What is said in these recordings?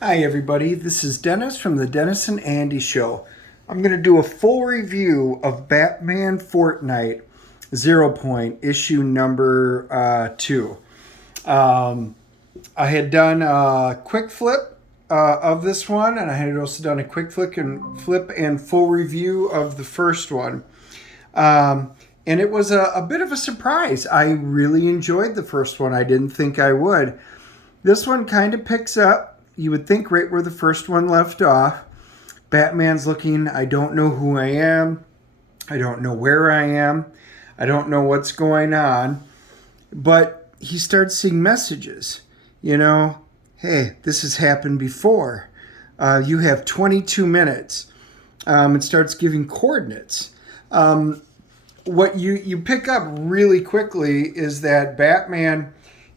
Hi everybody, this is Dennis from the Dennis and Andy Show. I'm going to do a full review of Batman Fortnite Zero Point issue number 2. I had done a quick flip of this one, and I had also done a quick flip and full review of the first one. And it was a bit of a surprise. I really enjoyed the first one. I didn't think I would. This one kind of picks up, you would think, right where the first one left off. Batman's looking, I don't know who I am. I don't know where I am. I don't know what's going on. But he starts seeing messages. Hey, this has happened before. You have 22 minutes. It starts giving coordinates. What you pick up really quickly is that Batman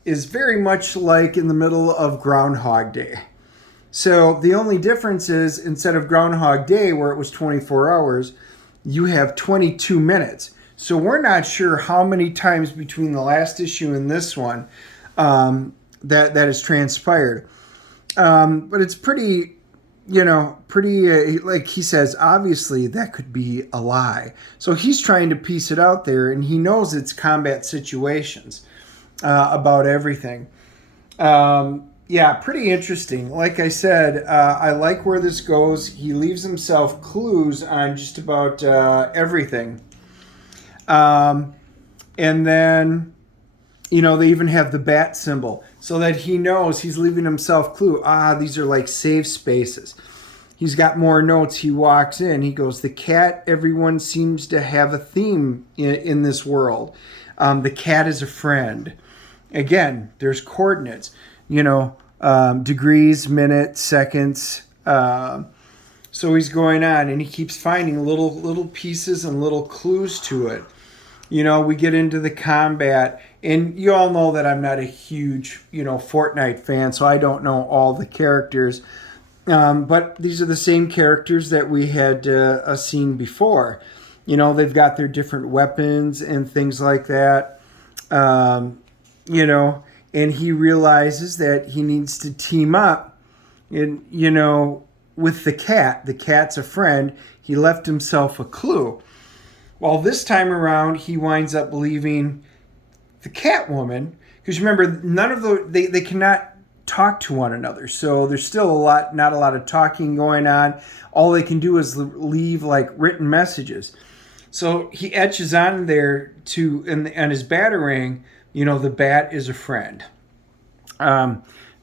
is very much like in the middle of Groundhog Day. So the only difference is instead of Groundhog Day, where it was 24 hours, you have 22 minutes. So we're not sure how many times between the last issue and this one that has transpired. But it's pretty, like he says, obviously that could be a lie. So he's trying to piece it out there, and he knows it's combat situations about everything. Yeah, pretty interesting. Like I said, I like where this goes. He leaves himself clues on just about everything. And then, they even have the bat symbol so that he knows he's leaving himself clue. These are like safe spaces. He's got more notes. He walks in. He goes, the cat, everyone seems to have a theme in this world. The cat is a friend. Again, there's coordinates, degrees, minutes, seconds. So he's going on, and he keeps finding little pieces and little clues to it. We get into the combat, and you all know that I'm not a huge, Fortnite fan, so I don't know all the characters. But these are the same characters that we had seen before. They've got their different weapons and things like that. And he realizes that he needs to team up, and with the cat. The cat's a friend. He left himself a clue. Well, this time around, he winds up leaving the Catwoman, because remember, none of they cannot talk to one another, so there's still not a lot of talking going on. All they can do is leave like written messages. So he etches on there on his batarang, the bat is a friend.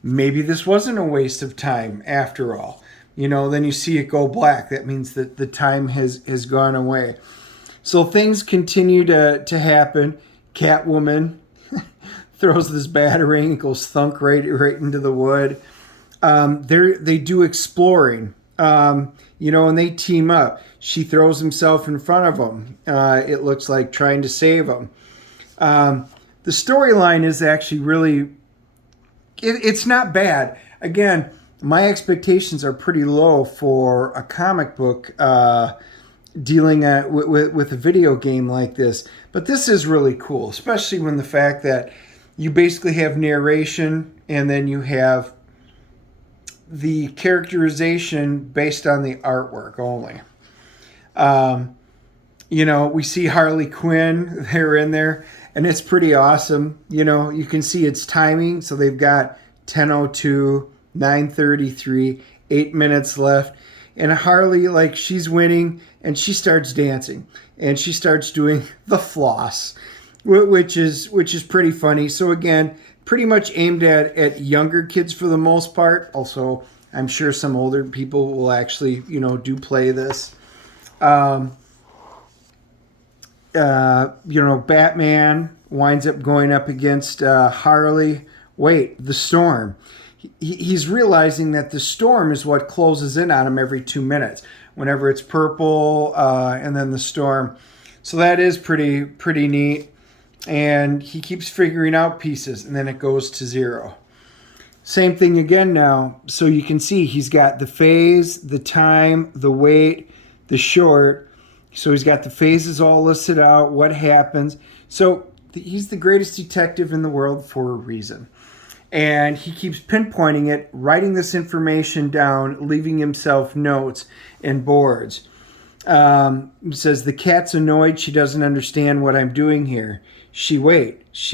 Maybe this wasn't a waste of time after all. Then you see it go black. That means that the time has gone away. So things continue to happen. Catwoman throws this batarang. It goes thunk right into the wood. They do exploring. And they team up. She throws himself in front of him. It looks like trying to save him. The storyline is actually really, it's not bad. Again, my expectations are pretty low for a comic book dealing with a video game like this. But this is really cool, especially when the fact that you basically have narration and then you have the characterization based on the artwork only. We see Harley Quinn there in there, and it's pretty awesome. You can see its timing. So they've got 10:02, 9:33, 8 minutes left. And Harley, like, she's winning, and she starts dancing, and she starts doing the floss, which is pretty funny. So again, pretty much aimed at younger kids for the most part. Also, I'm sure some older people will actually, do play this. Batman winds up going up against Harley. Wait, the storm. He's realizing that the storm is what closes in on him every 2 minutes. Whenever it's purple, and then the storm. So that is pretty neat. And he keeps figuring out pieces, and then it goes to 0. Same thing again now. So you can see he's got the phase, the time, the weight, the short. So he's got the phases all listed out, what happens. So he's the greatest detective in the world for a reason. And he keeps pinpointing it, writing this information down, leaving himself notes and boards. He says, the cat's annoyed. She doesn't understand what I'm doing here. She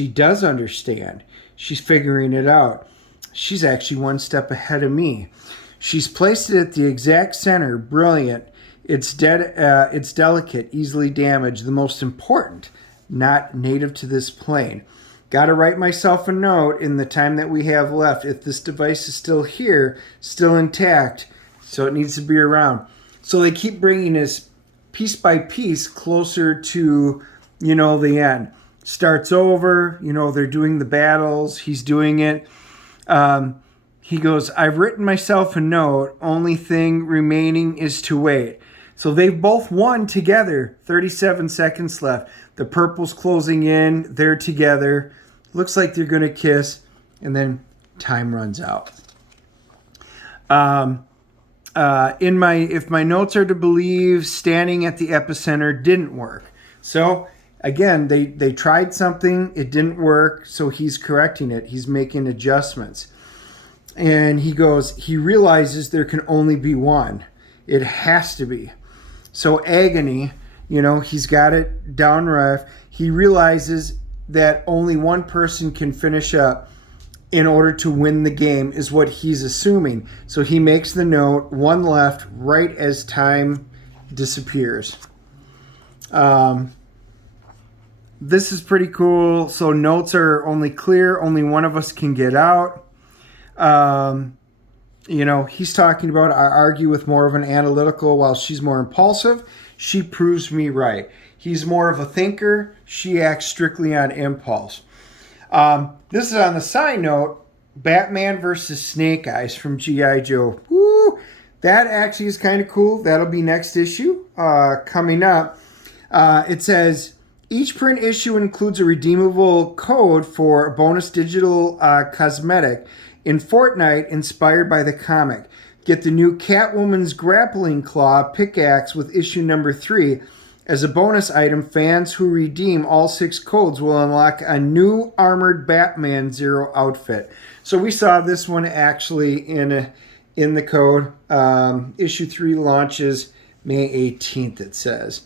does understand. She's figuring it out. She's actually one step ahead of me. She's placed it at the exact center. Brilliant. It's delicate, easily damaged. The most important, not native to this plane. Got to write myself a note in the time that we have left. If this device is still here, still intact, so it needs to be around. So they keep bringing us piece by piece closer to, the end. Starts over, they're doing the battles. He's doing it. He goes, I've written myself a note. Only thing remaining is to wait. So they've both won together. 37 seconds left. The purple's closing in. They're together. Looks like they're going to kiss. And then time runs out. If my notes are to believe, standing at the epicenter didn't work. So again, they tried something. It didn't work. So he's correcting it. He's making adjustments. And he realizes there can only be one. It has to be. So agony, he's got it down rough. He realizes that only one person can finish up in order to win the game is what he's assuming. So he makes the note, one left, right as time disappears. This is pretty cool. So notes are only clear. Only one of us can get out. He's talking about I argue with more of an analytical while she's more impulsive. She proves me right. He's more of a thinker. She acts strictly on impulse. This is on the side note, Batman versus Snake Eyes from G.I. Joe. Woo! That actually is kind of cool. That'll be next issue coming up. It says, each print issue includes a redeemable code for a bonus digital cosmetic in Fortnite inspired by the comic. Get the new Catwoman's grappling claw pickaxe with issue number 3. As a bonus item, fans who redeem all 6 codes will unlock a new armored Batman Zero outfit. So we saw this one actually in the code. Issue 3 launches May 18th, it says.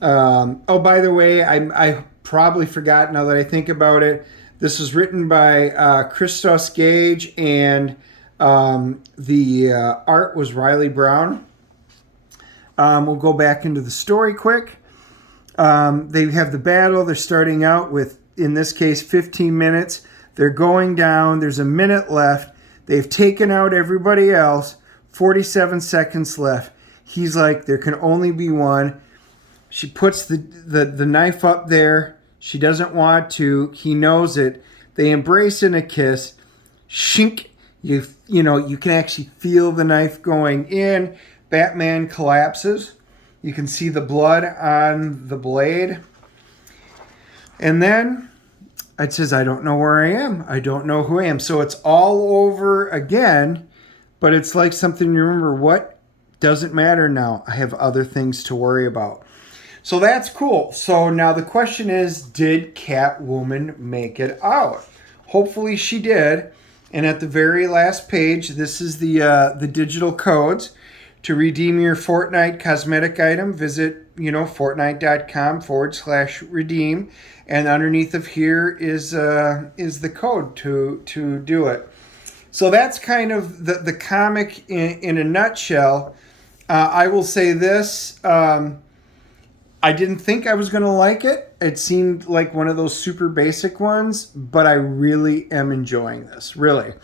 By the way, I probably forgot now that I think about it. This was written by Christos Gage, and the art was Riley Brown. We'll go back into the story quick. They have the battle. They're starting out with, in this case, 15 minutes. They're going down. There's a minute left. They've taken out everybody else. 47 seconds left. He's like, there can only be one. She puts the knife up there. She doesn't want to. He knows it. They embrace in a kiss. Shink. You can actually feel the knife going in. Batman collapses. You can see the blood on the blade. And then it says, I don't know where I am. I don't know who I am. So it's all over again, but it's like something you remember, what doesn't matter now. I have other things to worry about. So that's cool. So now the question is, did Catwoman make it out? Hopefully she did. And at the very last page, this is the digital codes. To redeem your Fortnite cosmetic item, visit, fortnite.com/redeem. And underneath of here is the code to do it. So that's kind of the comic in a nutshell. I will say this. I didn't think I was going to like it. It seemed like one of those super basic ones, but I really am enjoying this, really.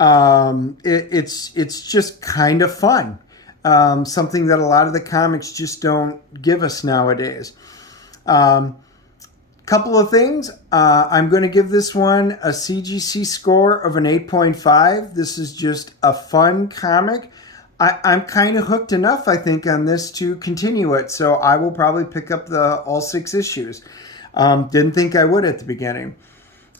It's just kind of fun. Something that a lot of the comics just don't give us nowadays. Couple of things. I'm going to give this one a CGC score of an 8.5. This is just a fun comic. I'm kind of hooked enough, I think, on this to continue it. So I will probably pick up all 6 issues. Didn't think I would at the beginning.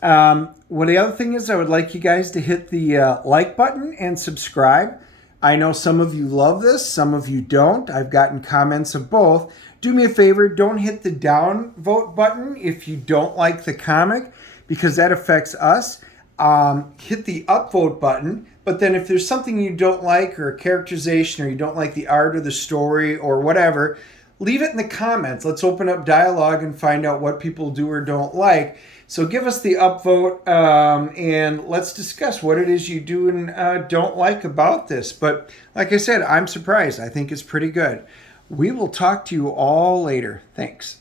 The other thing is I would like you guys to hit the like button and subscribe. I know some of you love this, some of you don't. I've gotten comments of both. Do me a favor, don't hit the down vote button if you don't like the comic, because that affects us. hit the upvote button. But then if there's something you don't like, or a characterization, or you don't like the art or the story or whatever, leave it in the comments. Let's open up dialogue and find out what people do or don't like. So give us the upvote, and let's discuss what it is you do and don't like about this. But like I said, I'm surprised. I think it's pretty good. We will talk to you all later. Thanks.